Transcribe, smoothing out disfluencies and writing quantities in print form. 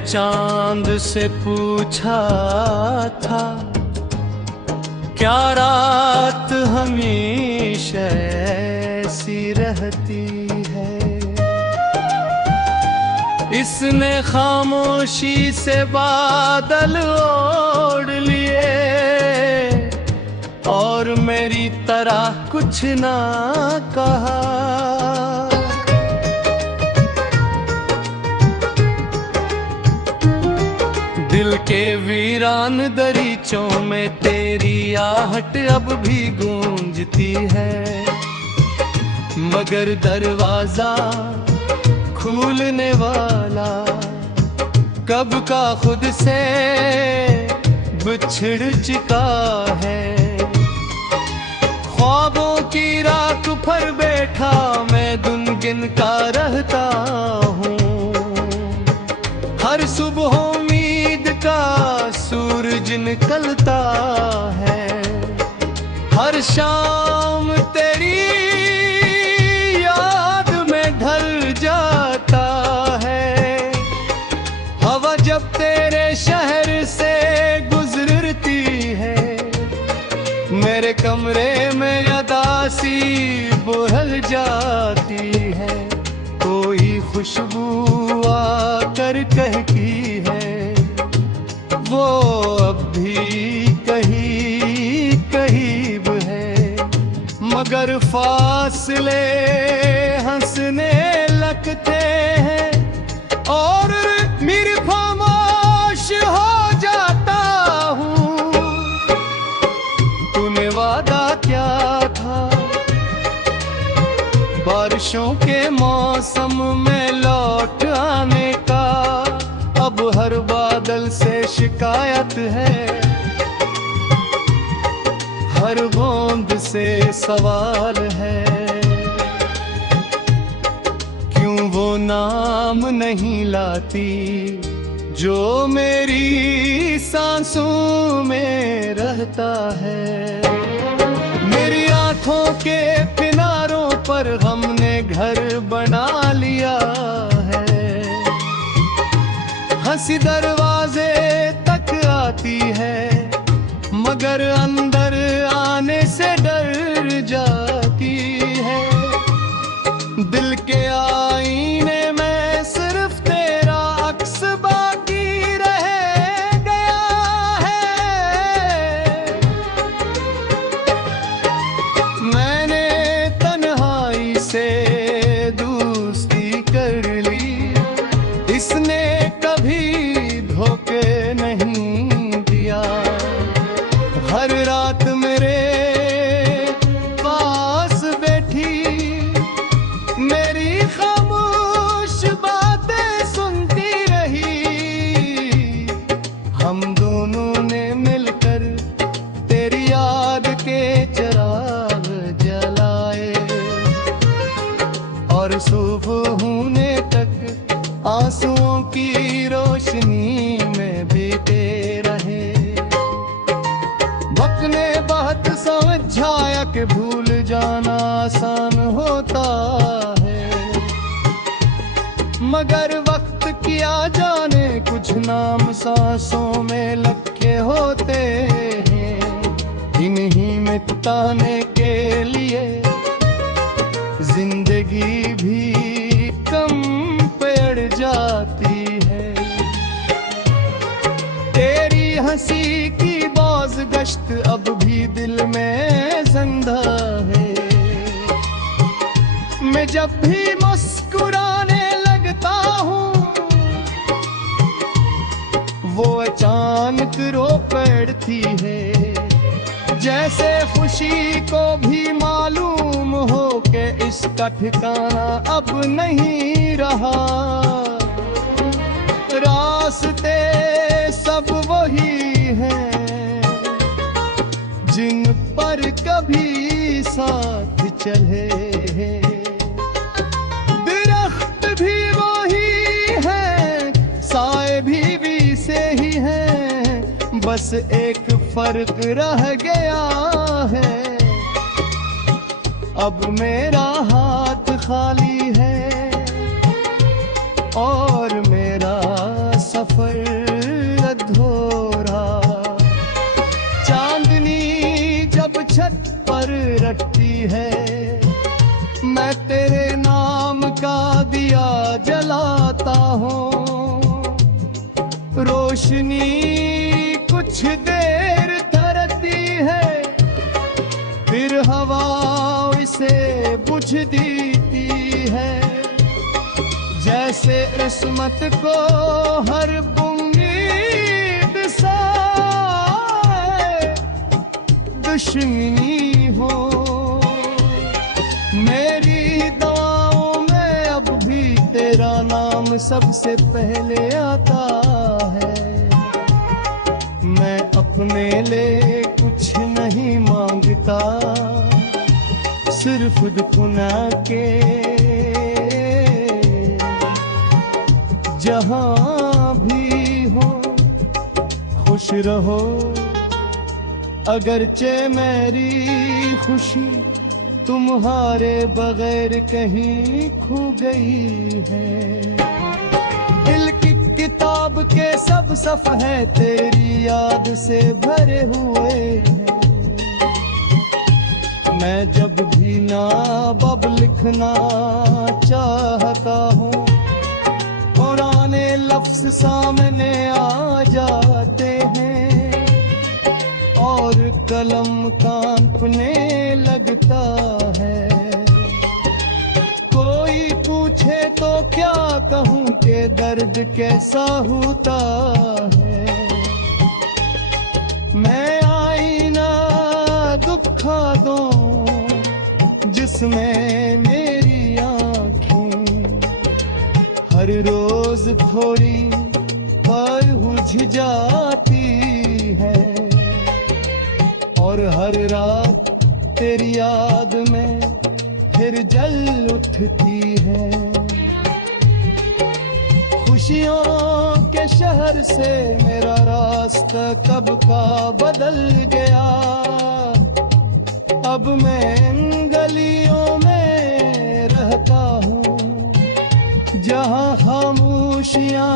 चांद से पूछा था, क्या रात हमेशा ऐसी रहती है? इसने खामोशी से बादल ओढ़ लिए और मेरी तरह कुछ ना कहा। दिल के वीरान दरीचों में तेरी आहट अब भी गूंजती है, मगर दरवाजा खुलने वाला कब का खुद से बिछड़ चुका है। ख्वाबों की राख पर बैठा मैं दिन गिनता रहता हूँ, हर सुबह उम्मीद का सूरज निकलता है, हर शाम तेरी याद में ढल जाता है। हवा जब तेरे शहर से गुजरती है, मेरे कमरे में उदासी बुहल जाती है। कोई खुशबू आकर कहती है, वो अब भी कहीं करीब है, मगर फासले हंसने लगते हैं और मेरी खामोश हो जाता हूँ। तूने वादा क्या था बारिशों के मौसम में लौट आने का? अब हर बादल से शिकायत है, हर बूंद से सवाल है, क्यों वो नाम नहीं लाती जो मेरी सांसों में रहता है। मेरी आंखों के किनारों पर हमने घर बना लिया है, हंसी दरवाजे तक आती है, मगर अंदर आने से डर जाती है। दिल के आईने में सिर्फ तेरा अक्स बाकी रह गया है। मैंने तन्हाई से दोस्ती कर ली, इसने कभी धोखे नहीं दिया। हर रात मेरे पास बैठी मेरी खामोश बातें सुनती रही। हम दोनों ने मिलकर तेरी याद के चिराग जलाए और सुबह होने तक आंसुओं की रोशनी में बीते रहे। वक्त ने बहुत समझाया कि भूल जाना आसान होता है, मगर वक्त किया जाने कुछ नाम सांसों में लखे होते हैं। इन्हीं मिटाने के लिए जिंदगी भी कम पड़ जाती है। तेरी हंसी की बाज गश्त अब भी दिल में जिंदा है। मैं जब भी मुस्कुराने लगता हूँ, वो अचानक रो पड़ती है, जैसे खुशी को भी मालूम हो कि इसका ठिकाना अब नहीं रहा। रास्ते सब वही हैं जिन पर कभी साथ चले, दरख्त भी वही हैं, साए भी से ही हैं, बस एक फर्क रह गया है। अब मेरा हाथ खाली है और मेरा सफर सफर अधूरा। चांदनी जब छत पर रटती है, मैं तेरे नाम का दिया जलाता हूँ। रोशनी कुछ देर थरती है, फिर हवा इसे बुझ देती है। जैसे किस्मत को हर उम्मीद सा दुश्मनी हो। मेरी दुआओं में अब भी तेरा नाम सबसे पहले आता है। मैं अपने लिए कुछ नहीं मांगता, सिर्फ खुदा के जहां भी हो खुश रहो। अगरचे मेरी खुशी तुम्हारे बगैर कहीं खो गई है। दिल की किताब के सब सफ़हे तेरी याद से भरे हुए हैं। मैं जब भी नाबब लिखना चाहता हूँ, पुराने लफ्ज़ सामने आ जाते हैं और कलम कांपने लगता है। कोई पूछे तो क्या कहूँ कि दर्द कैसा होता है। मैं आईना दुखा दूं जिसमें मेरी आँखें हर रोज थोड़ी पर बुझ जाती है। और हर रात तेरी याद में फिर जल उठती है। खुशियों के शहर से मेरा रास्ता कब का बदल गया। अब मैं इन गलियों में रहता हूँ जहाँ खामोशियाँ